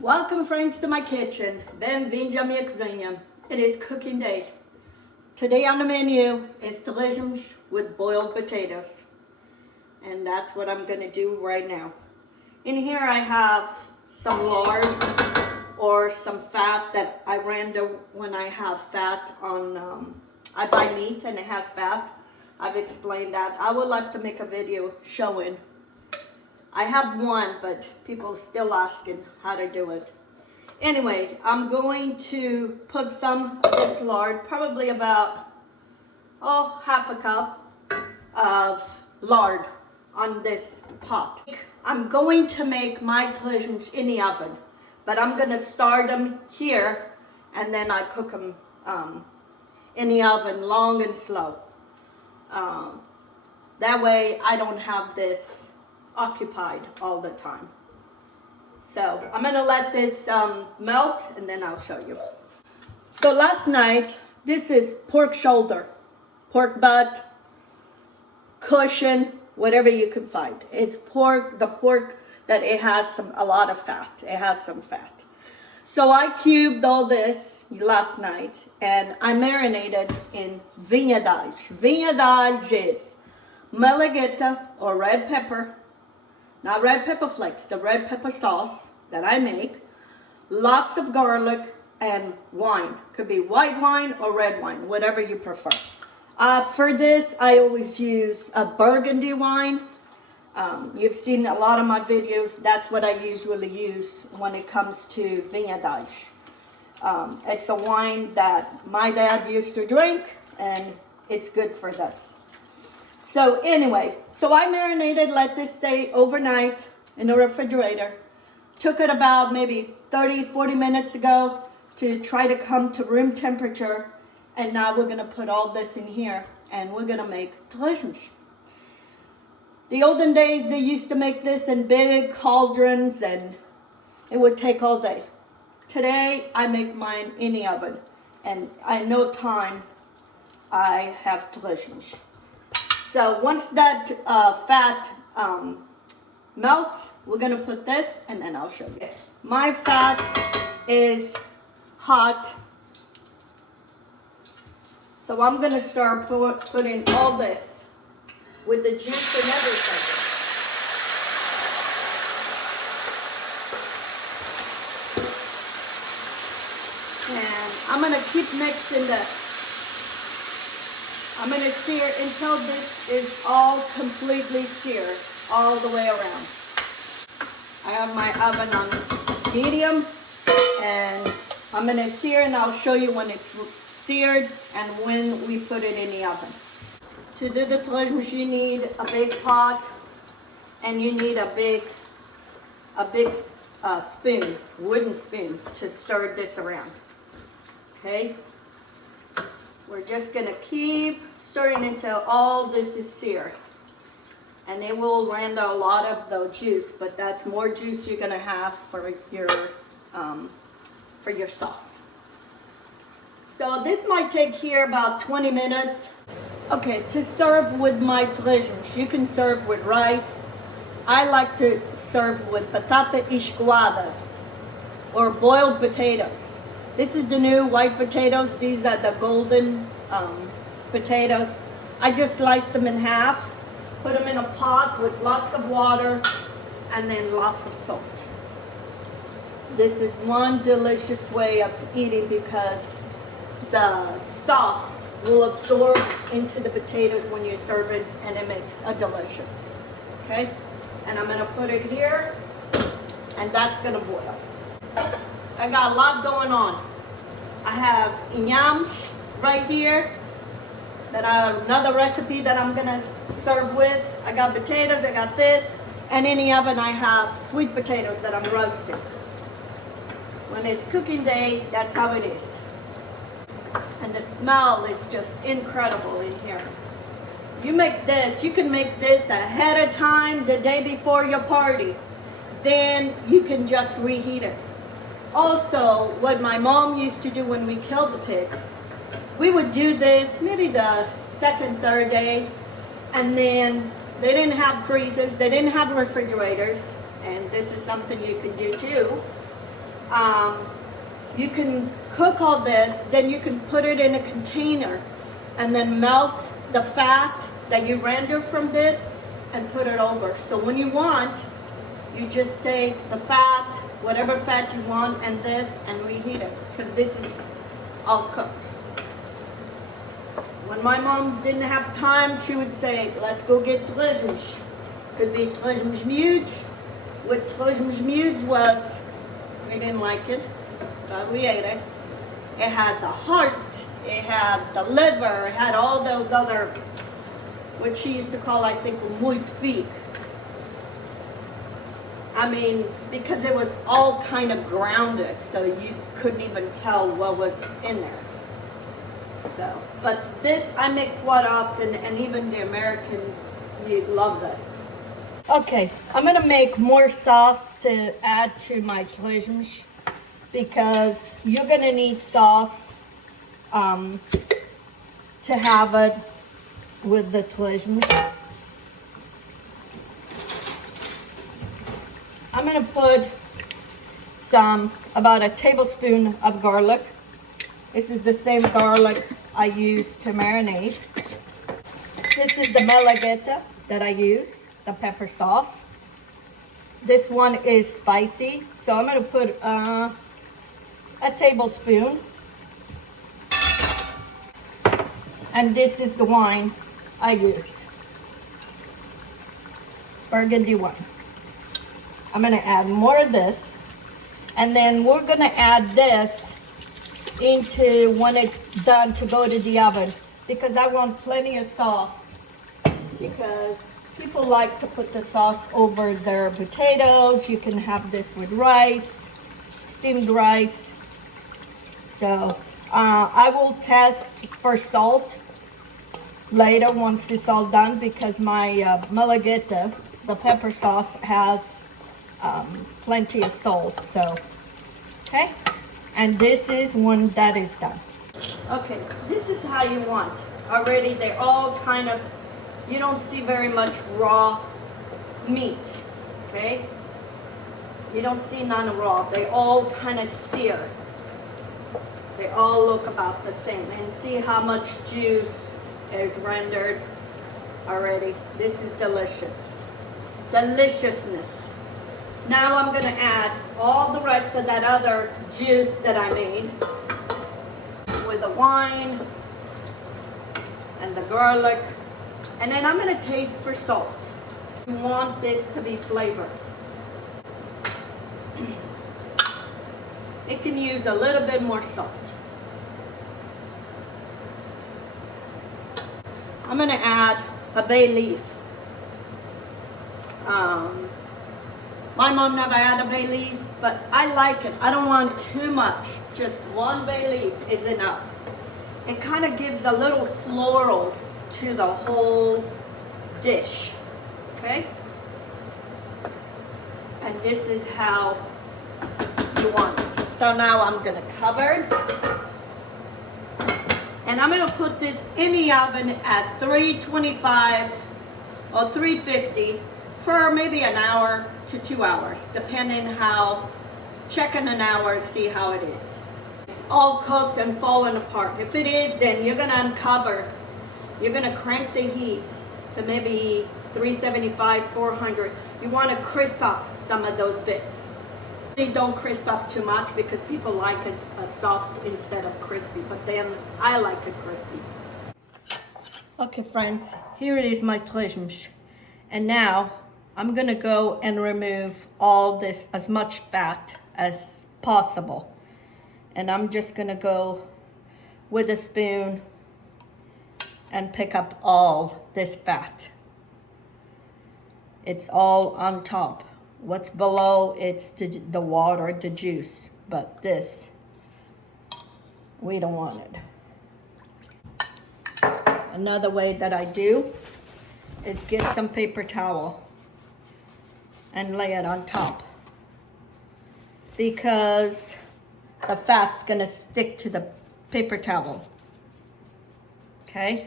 Welcome friends to my kitchen. Bem-vindo à minha cozinha. It is cooking day. Today on the menu is Torresmos with boiled potatoes. And that's what I'm going to do right now. In here I have some lard or some fat that I render when I have fat on, I buy meat and it has fat. I've explained that. I would like to make a video showing. I have one, but people are still asking how to do it. Anyway, I'm going to put some of this lard, probably about, half a cup of lard on this pot. I'm going to make my Torresmos in the oven, but I'm going to start them here and then I cook them in the oven long and slow. That way I don't have this occupied all the time. So I'm gonna let this melt and then I'll show you. So last night, this is pork shoulder, pork butt, cushion, whatever you can find. It's pork, the pork that it has a lot of fat. It has some fat. So I cubed all this last night and I marinated in vinha. Vinha is malagueta or red pepper. Not red pepper flakes, the red pepper sauce that I make. Lots of garlic and wine. Could be white wine or red wine, whatever you prefer. For this, I always use a burgundy wine. You've seen a lot of my videos. That's what I usually use when it comes to vinha. It's a wine that my dad used to drink, and it's good for this. So anyway, so I marinated, let this stay overnight in the refrigerator. Took it about maybe 30-40 minutes ago to try to come to room temperature. And now we're gonna put all this in here and we're gonna make Torresmos. The olden days, they used to make this in big cauldrons and it would take all day. Today, I make mine in the oven and in no time, I have Torresmos. So once that fat melts, we're gonna put this and then I'll show you. My fat is hot. So I'm gonna start putting all this with the juice and everything. And I'm gonna keep mixing this. I'm going to sear until this is all completely seared all the way around. I have my oven on medium and I'm going to sear and I'll show you when it's seared and when we put it in the oven. To do the Torresmos, you need a big pot and you need a big spoon, wooden spoon, to stir this around. Okay? We're just going to keep stirring until all this is seared. And it will render a lot of the juice, but that's more juice you're going to have for your sauce. So this might take here about 20 minutes. Okay, to serve with my Torresmos, you can serve with rice. I like to serve with batata-escoada or boiled potatoes. This is the new white potatoes. These are the golden potatoes. I just sliced them in half, put them in a pot with lots of water, and then lots of salt. This is one delicious way of eating because the sauce will absorb into the potatoes when you serve it, and it makes a delicious. Okay? And I'm gonna put it here, and that's gonna boil. I got a lot going on. I have INHAMES right here. That another recipe that I'm gonna serve with. I got potatoes, I got this, and in the oven I have sweet potatoes that I'm roasting. When it's cooking day, that's how it is. And the smell is just incredible in here. You make this, you can make this ahead of time, the day before your party. Then you can just reheat it. Also, what my mom used to do when we killed the pigs, we would do this maybe the second, third day, and then they didn't have freezers, they didn't have refrigerators, and this is something you can do too. You can cook all this, then you can put it in a container and then melt the fat that you render from this and put it over. So when you want, you just take the fat, whatever fat you want, and this, and reheat it, because this is all cooked. When my mom didn't have time, she would say, let's go get Torresmos. Could be Torresmos. What Torresmos was, we didn't like it, but we ate it. It had the heart, it had the liver, it had all those other, what she used to call, I think, muito fique. I mean, because it was all kind of grounded, so you couldn't even tell what was in there. So, but this I make quite often, and even the Americans, you love this. Okay, I'm gonna make more sauce to add to my Torresmos, because you're gonna need sauce to have it with the Torresmos. I'm gonna put about a tablespoon of garlic. This is the same garlic I use to marinate. This is the malagueta that I use, the pepper sauce. This one is spicy, so I'm gonna put a tablespoon. And this is the wine I use, burgundy wine. I'm gonna add more of this, and then we're gonna add this into when it's done to go to the oven, because I want plenty of sauce, because people like to put the sauce over their potatoes. You can have this with rice, steamed rice. So I will test for salt later once it's all done, because my malagueta, the pepper sauce, has plenty of salt. So, okay, and this is when that is done. Okay, this is how you want. Already they're all kind of, you don't see very much raw meat, okay? You don't see none raw. They all kind of sear. They all look about the same. And see how much juice is rendered already. This is delicious. Deliciousness. Now I'm gonna add all the rest of that other juice that I made with the wine and the garlic. And then I'm gonna taste for salt. You want this to be flavored. It can use a little bit more salt. I'm gonna add a bay leaf. My mom never had a bay leaf, but I like it. I don't want too much. Just one bay leaf is enough. It kind of gives a little floral to the whole dish, okay? And this is how you want it. So now I'm gonna cover, and I'm gonna put this in the oven at 325 or 350 for maybe an hour to 2 hours, depending how, check in an hour, see how it is. It's all cooked and falling apart. If it is, then you're gonna uncover. You're gonna crank the heat to maybe 375, 400. You wanna crisp up some of those bits. They don't crisp up too much because people like it soft instead of crispy, but then I like it crispy. Okay friends, here it is, my Torresmos. And now I'm gonna go and remove all this, as much fat as possible. And I'm just gonna go with a spoon and pick up all this fat. It's all on top. What's below, it's the water, the juice. But this, we don't want it. Another way that I do is get some paper towel and lay it on top, because the fat's gonna stick to the paper towel, okay?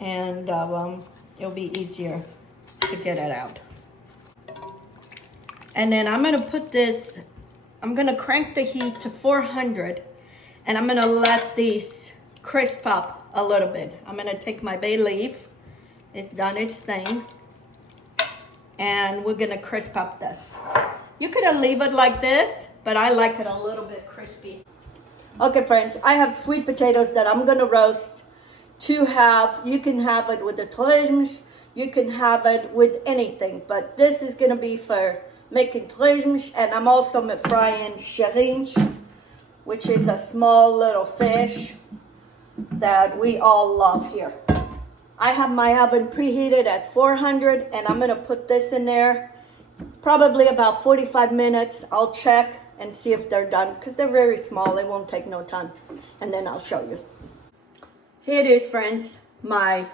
And it'll be easier to get it out. And then I'm gonna put this I'm gonna crank the heat to 400 and I'm gonna let these crisp up a little bit. I'm gonna take my bay leaf, it's done its thing, and we're gonna crisp up this. You could leave it like this, but I like it a little bit crispy. Okay friends, I have sweet potatoes that I'm gonna roast to have. You can have it with the Torresmos, you can have it with anything, but this is gonna be for making Torresmos, and I'm also frying Searing, which is a small little fish that we all love here. I have my oven preheated at 400 and I'm gonna put this in there probably about 45 minutes. I'll check and see if they're done because they're very small, they won't take no time, and then I'll show you. Here it is friends, my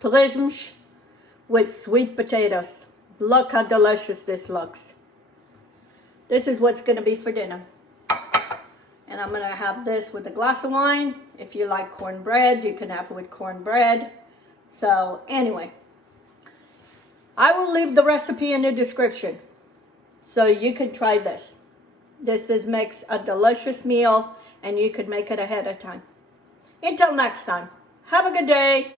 Torresmos with sweet potatoes. Look how delicious this looks. This is what's gonna be for dinner. And I'm gonna have this with a glass of wine. If you like cornbread, you can have it with cornbread. So anyway, I will leave the recipe in the description so you can try this. This makes a delicious meal and you could make it ahead of time. Until next time, have a good day.